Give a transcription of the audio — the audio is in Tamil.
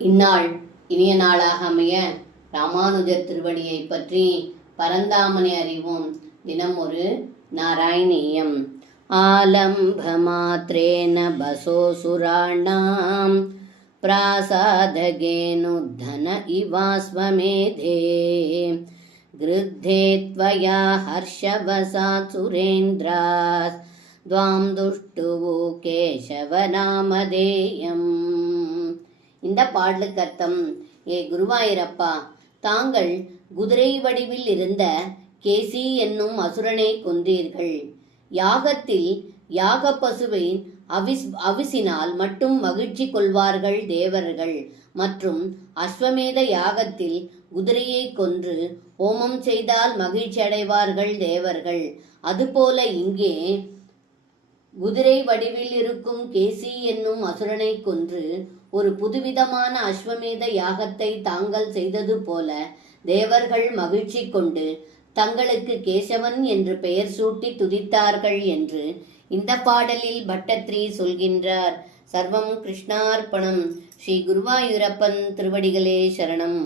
இந்நாள் இனிய நாளாக அமைய ராமானுஜர் திருவடியை பற்றி பரந்தாமனை அறிவோம். தினம் ஒரு நாராயணீயம். ஆலம்பமாத்ரேன பசோசுராணாம் பிராசாதகேனுத்தன இவாஸ்வமேதே கிருத்தே த்வயா ஹர்ஷவசாத் சுரேந்திராஸ் துவாம் துஷ்டுவு கேசவ நாமதேயம். இந்த பாடலுக்கு அர்த்தம்: ஏ குருவாயூரப்பா, தாங்கள் குதிரை வடிவில் இருந்த கேசி என்னும் அசுரனை கொன்றீர்கள். யாகத்தில் யாக பசுவை அவிசினால் மட்டும் மகிழ்ச்சி கொள்வார்கள் தேவர்கள். மற்றும் அஸ்வமேத யாகத்தில் குதிரையை கொன்று ஹோமம் செய்தால் மகிழ்ச்சி அடைவார்கள் தேவர்கள். அதுபோல இங்கே குதிரை வடிவில் இருக்கும் கேசி என்னும் அசுரனை கொன்று ஒரு புதுவிதமான அஸ்வமேத யாகத்தை தாங்கள் செய்தது போல தேவர்கள் மகிழ்ச்சி கொண்டு தங்களுக்கு கேசவன் என்று பெயர் சூட்டி துதித்தார்கள் என்று இந்த பாடலில் பட்டத்ரி சொல்கின்றார். சர்வம் கிருஷ்ணார்ப்பணம். ஸ்ரீ குருவாயூரப்பன் திருவடிகளே சரணம்.